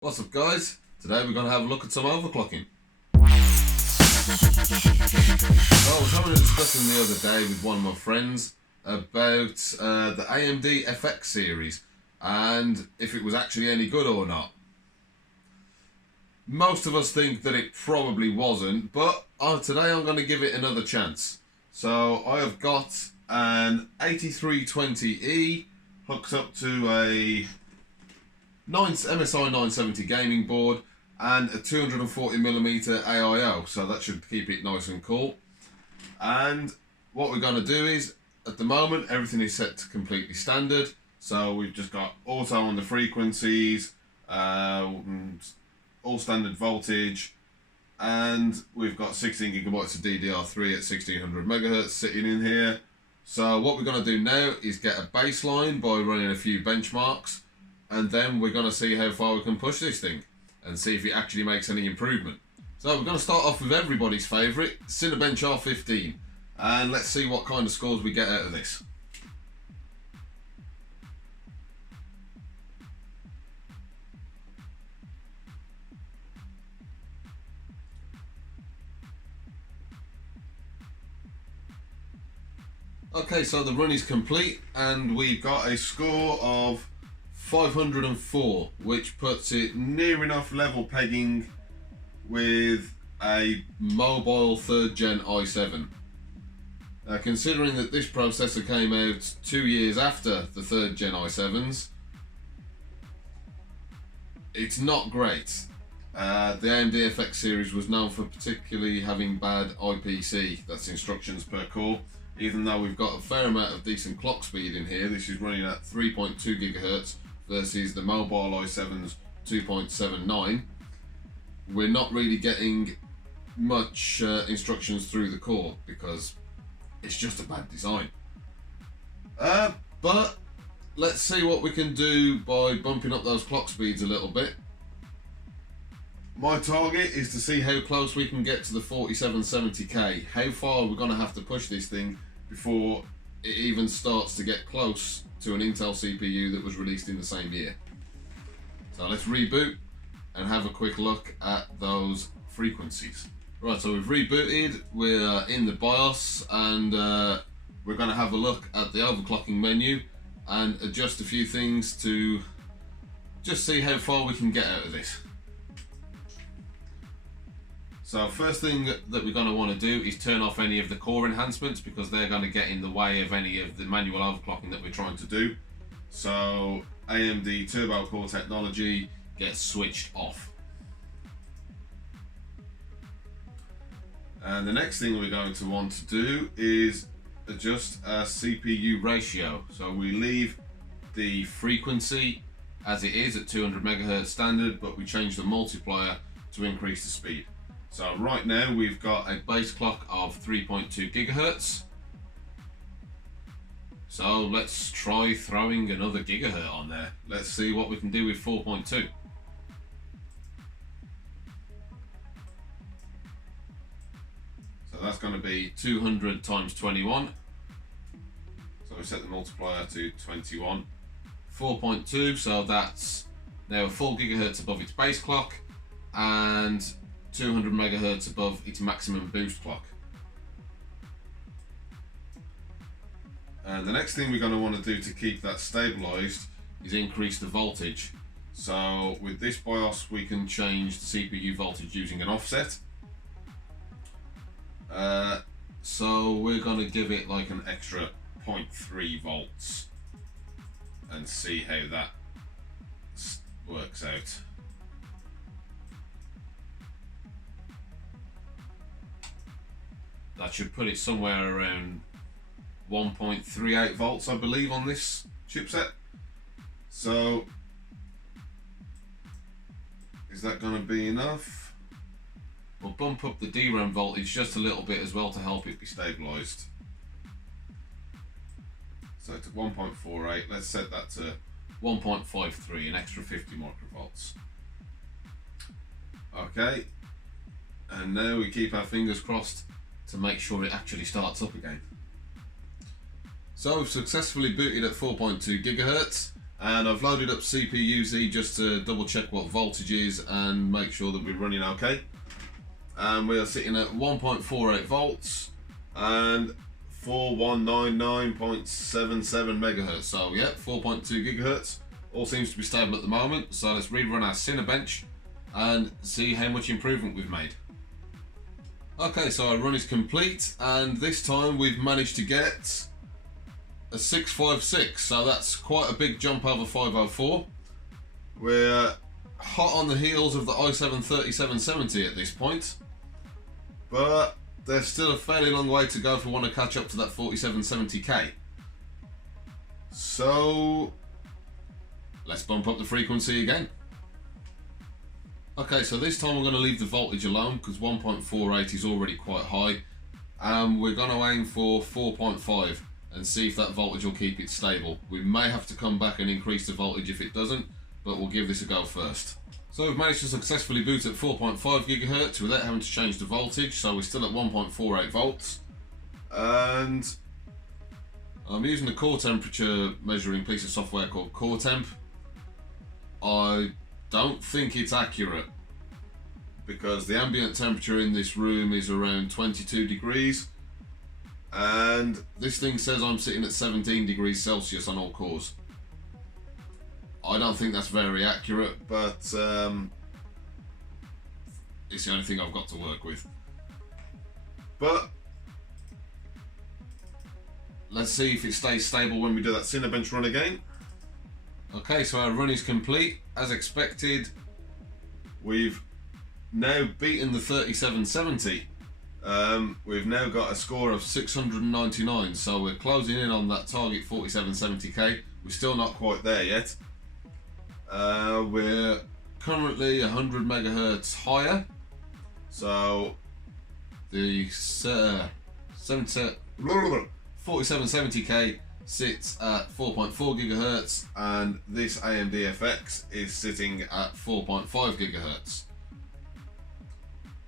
What's up guys? Today we're going to have a look at some overclocking. So I was having a discussion the other day with one of my friends about the AMD FX series and if it was actually any good or not. Most of us think that it probably wasn't, but today I'm going to give it another chance. So I have got an 8320E hooked up to a MSI 970 gaming board and a 240mm AIO, so that should keep it nice and cool. And what we're going to do is, at the moment, everything is set to completely standard. So we've just got auto on the frequencies, all standard voltage, and we've got 16GB of DDR3 at 1600 MHz sitting in here. So what we're going to do now is get a baseline by running a few benchmarks, and then we're going to see how far we can push this thing and see if it actually makes any improvement. So we're going to start off with everybody's favourite, Cinebench R15, and let's see what kind of scores we get out of this. Okay, so the run is complete and we've got a score of 504, which puts it near enough level pegging with a mobile 3rd gen i7. Considering that this processor came out 2 years after the 3rd gen i7s, it's not great. The AMD FX series was known for particularly having bad IPC, that's instructions per core. Even though we've got a fair amount of decent clock speed in here, this is running at 3.2 GHz versus the mobile i7's 2.79. We're not really getting much instructions through the core because it's just a bad design. But let's see what we can do by bumping up those clock speeds a little bit. My target is to see how close we can get to the 4770K. How far we're going to have to push this thing before it even starts to get close to an Intel CPU that was released in the same year. So let's reboot and have a quick look at those frequencies. Right, so we've rebooted, we're in the BIOS, and we're going to have a look at the overclocking menu and adjust a few things to just see how far we can get out of this. So first thing that we're going to want to do is turn off any of the core enhancements because they're going to get in the way of any of the manual overclocking that we're trying to do. So AMD Turbo Core technology gets switched off. And the next thing we're going to want to do is adjust our CPU ratio. So we leave the frequency as it is at 200 MHz standard, but we change the multiplier to increase the speed. So right now we've got a base clock of 3.2 GHz. So let's try throwing another gigahertz on there. Let's see what we can do with 4.2. So that's going to be 200 times 21. So we set the multiplier to 21. 4.2, so that's now a full gigahertz above its base clock and 200 MHz above its maximum boost clock. And the next thing we're going to want to do to keep that stabilized is increase the voltage. So with this BIOS we can change the CPU voltage using an offset. So we're going to give it like an extra 0.3 volts and see how that works out. That should put it somewhere around 1.38 volts, I believe, on this chipset. So, is that going to be enough? We'll bump up the DRAM voltage just a little bit as well to help it be stabilised. So to 1.48, let's set that to 1.53, an extra 50 microvolts. Okay, and now we keep our fingers crossed to make sure it actually starts up again. So we've successfully booted at 4.2 GHz And I've loaded up CPUs just to double check what voltage is and make sure that we're running okay. And we are sitting at 1.48 volts and 4199.77 megahertz. So yeah, 4.2 gigahertz. All seems to be stable at the moment. So let's rerun our Cinebench and see how much improvement we've made. Okay, so our run is complete, and this time we've managed to get a 656, so that's quite a big jump over 504. We're hot on the heels of the i7 3770 at this point, but there's still a fairly long way to go if we want to catch up to that 4770K. So let's bump up the frequency again. Okay, so this time we're going to leave the voltage alone because 1.48 is already quite high, and we're going to aim for 4.5 and see if that voltage will keep it stable. We may have to come back and increase the voltage if it doesn't, but we'll give this a go first. So we've managed to successfully boot at 4.5 gigahertz without having to change the voltage, so we're still at 1.48 volts. And I'm using a core temperature measuring piece of software called Core Temp. I don't think it's accurate because the ambient temperature in this room is around 22 degrees and this thing says I'm sitting at 17 degrees Celsius on all cores. I don't think that's very accurate, but it's the only thing I've got to work with. But let's see if it stays stable when we do that Cinebench run again. Okay, so our run is complete. As expected, we've now beaten the 3770. We've now got a score of 699, so we're closing in on that target 4770K. We're still not quite there yet. We're currently 100 megahertz higher, so the 4770K sits at 4.4 gigahertz, and this AMD FX is sitting at 4.5 gigahertz.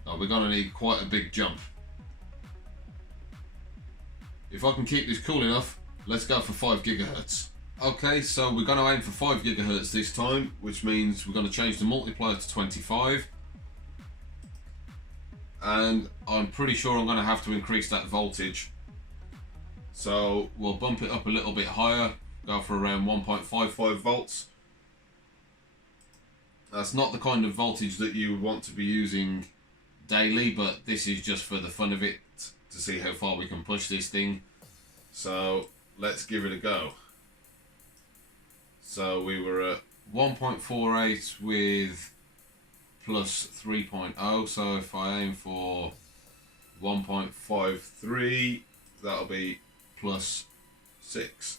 Now we're going to need quite a big jump. If I can keep this cool enough, let's go for 5 gigahertz. Okay, so we're going to aim for 5 gigahertz this time, which means we're going to change the multiplier to 25. And I'm pretty sure I'm going to have to increase that voltage. So we'll bump it up a little bit higher, go for around 1.55 volts. That's not the kind of voltage that you would want to be using daily, but this is just for the fun of it, to see how far we can push this thing. So let's give it a go. So we were at 1.48 with plus 3.0, so if I aim for 1.53, that'll be plus 6.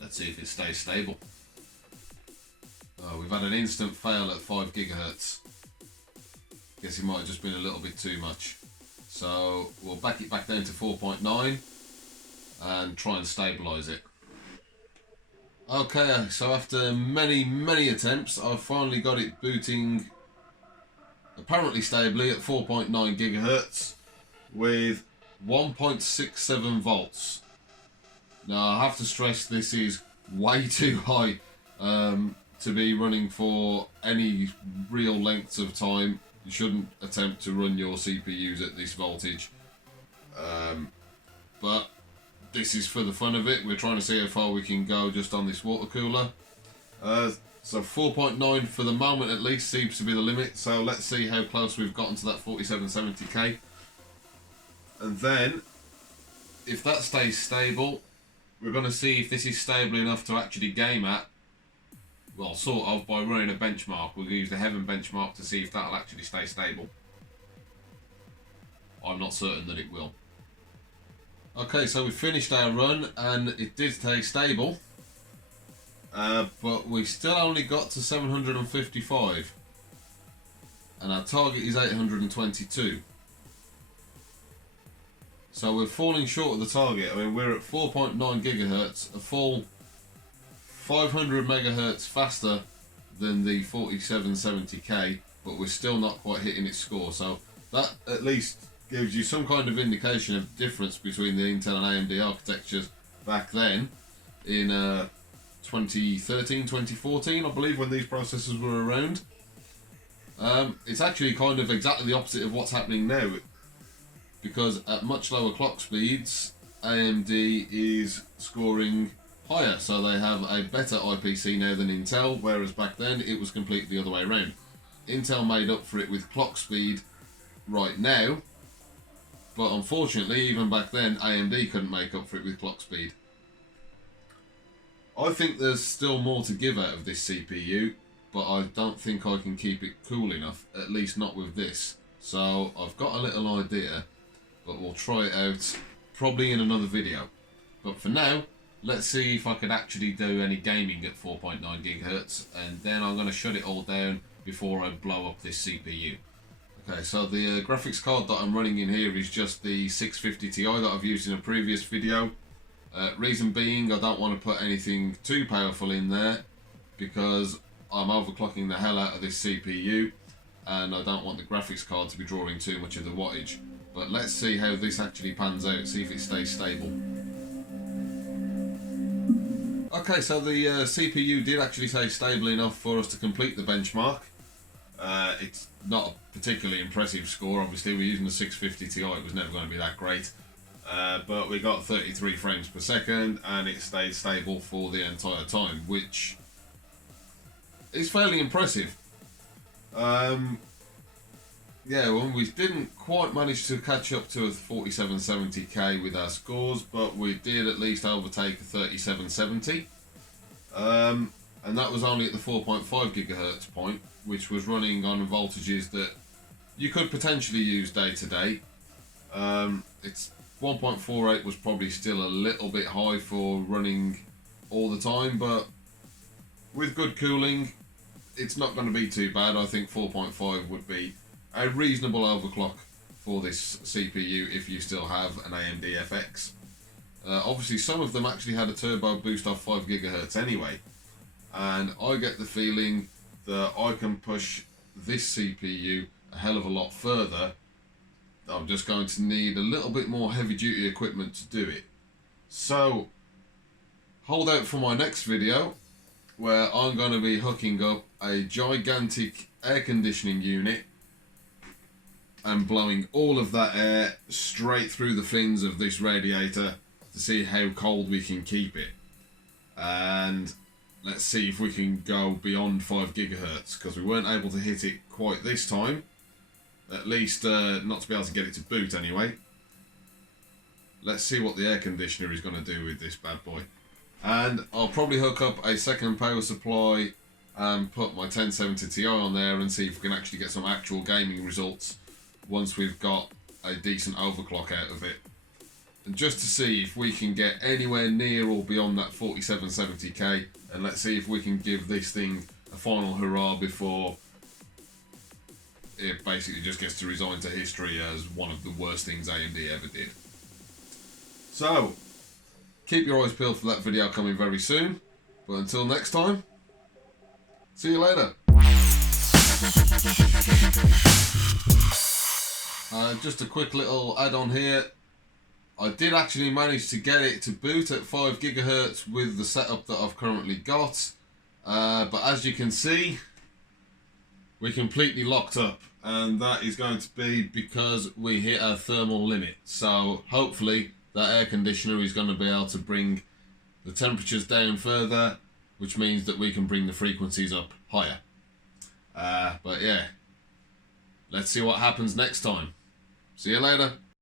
Let's see if it stays stable. Oh, we've had an instant fail at 5 gigahertz. Guess it might have just been a little bit too much. So we'll back it back down to 4.9 and try and stabilise it. Okay, so after many attempts, I've finally got it booting apparently stably at 4.9 gigahertz with 1.67 volts. Now I have to stress this is way too high to be running for any real lengths of time. You shouldn't attempt to run your CPUs at this voltage. But this is for the fun of it. We're trying to see how far we can go just on this water cooler. So 4.9 for the moment at least seems to be the limit. So let's see how close we've gotten to that 4770K. And then, if that stays stable, we're going to see if this is stable enough to actually game at, well, sort of, by running a benchmark. We'll use the Heaven benchmark to see if that'll actually stay stable. I'm not certain that it will. Okay, so we finished our run and it did stay stable. But we still only got to 755. and our target is 822. So we're falling short of the target. I mean, we're at 4.9 gigahertz, a full 500 megahertz faster than the 4770K, but we're still not quite hitting its score. So that at least gives you some kind of indication of difference between the Intel and AMD architectures back then in 2013, 2014, I believe, when these processors were around. It's actually kind of exactly the opposite of what's happening now, because at much lower clock speeds, AMD is scoring higher, so they have a better IPC now than Intel, whereas back then it was completely the other way around. Intel made up for it with clock speed right now, but unfortunately even back then AMD couldn't make up for it with clock speed. I think there's still more to give out of this CPU, but I don't think I can keep it cool enough, at least not with this. So I've got a little idea, but we'll try it out probably in another video. But for now, let's see if I could actually do any gaming at 4.9 gigahertz, and then I'm going to shut it all down before I blow up this CPU. Okay, so the graphics card that I'm running in here is just the 650 Ti that I've used in a previous video. Reason being, I don't want to put anything too powerful in there because I'm overclocking the hell out of this CPU, and I don't want the graphics card to be drawing too much of the wattage. But let's see how this actually pans out, see if it stays stable. Okay, so the CPU did actually stay stable enough for us to complete the benchmark. It's not a particularly impressive score, obviously. We're using the 650 Ti, it was never going to be that great. But we got 33 frames per second, and it stayed stable for the entire time, which is fairly impressive. Yeah, well, we didn't quite manage to catch up to a 4770K with our scores, but we did at least overtake a 3770. And that was only at the 4.5 gigahertz point, which was running on voltages that you could potentially use day to day. It's 1.48 was probably still a little bit high for running all the time, but with good cooling, it's not going to be too bad. I think 4.5 would be a reasonable overclock for this CPU if you still have an AMD FX. Obviously some of them actually had a turbo boost of 5 gigahertz anyway, and I get the feeling that I can push this CPU a hell of a lot further. I'm just going to need a little bit more heavy duty equipment to do it. So hold out for my next video, where I'm going to be hooking up a gigantic air conditioning unit and blowing all of that air straight through the fins of this radiator to see how cold we can keep it. And let's see if we can go beyond 5 gigahertz, because we weren't able to hit it quite this time. At least not to be able to get it to boot anyway. Let's see what the air conditioner is going to do with this bad boy. And I'll probably hook up a second power supply and put my 1070 Ti on there and see if we can actually get some actual gaming results once we've got a decent overclock out of it. And just to see if we can get anywhere near or beyond that 4770K, and let's see if we can give this thing a final hurrah before it basically just gets to resign to history as one of the worst things AMD ever did. So, keep your eyes peeled for that video coming very soon, but until next time, see you later. Just a quick little add-on here. I did actually manage to get it to boot at 5 gigahertz with the setup that I've currently got, but as you can see, we're completely locked up, and that is going to be because we hit our thermal limit. So hopefully that air conditioner is going to be able to bring the temperatures down further, which means that we can bring the frequencies up higher. But yeah, let's see what happens next time. See you later.